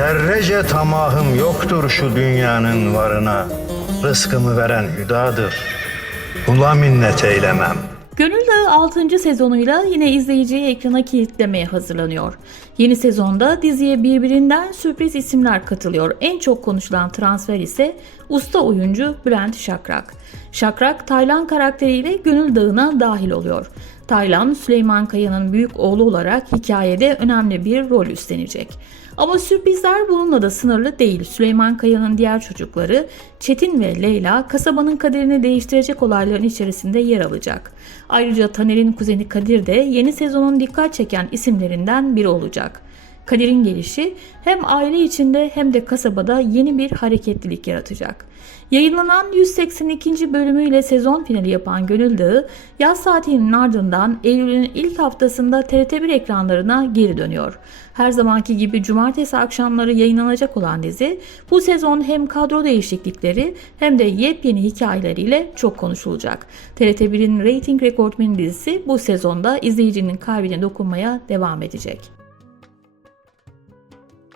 Zerrece tamahım yoktur şu dünyanın varına. Rızkımı veren hüdadır. Kula minnet eylemem. Gönül Dağı 6. sezonuyla yine izleyiciyi ekrana kilitlemeye hazırlanıyor. Yeni sezonda diziye birbirinden sürpriz isimler katılıyor. En çok konuşulan transfer ise usta oyuncu Bülent Şakrak. Şakrak, Taylan karakteriyle Gönül Dağı'na dahil oluyor. Taylan, Süleyman Kaya'nın büyük oğlu olarak hikayede önemli bir rol üstlenecek. Ama sürprizler bununla da sınırlı değil. Süleyman Kaya'nın diğer çocukları Çetin ve Leyla kasabanın kaderini değiştirecek olayların içerisinde yer alacak. Ayrıca Taner'in kuzeni Kadir de yeni sezonun dikkat çeken isimlerinden biri olacak. Kadir'in gelişi hem aile içinde hem de kasabada yeni bir hareketlilik yaratacak. Yayınlanan 182. bölümüyle sezon finali yapan Gönül Dağı, yaz saatinin ardından Eylül'ün ilk haftasında TRT1 ekranlarına geri dönüyor. Her zamanki gibi cumartesi akşamları yayınlanacak olan dizi, bu sezon hem kadro değişiklikleri hem de yepyeni hikayeleriyle çok konuşulacak. TRT1'in rating rekortmeni dizisi bu sezonda izleyicinin kalbine dokunmaya devam edecek.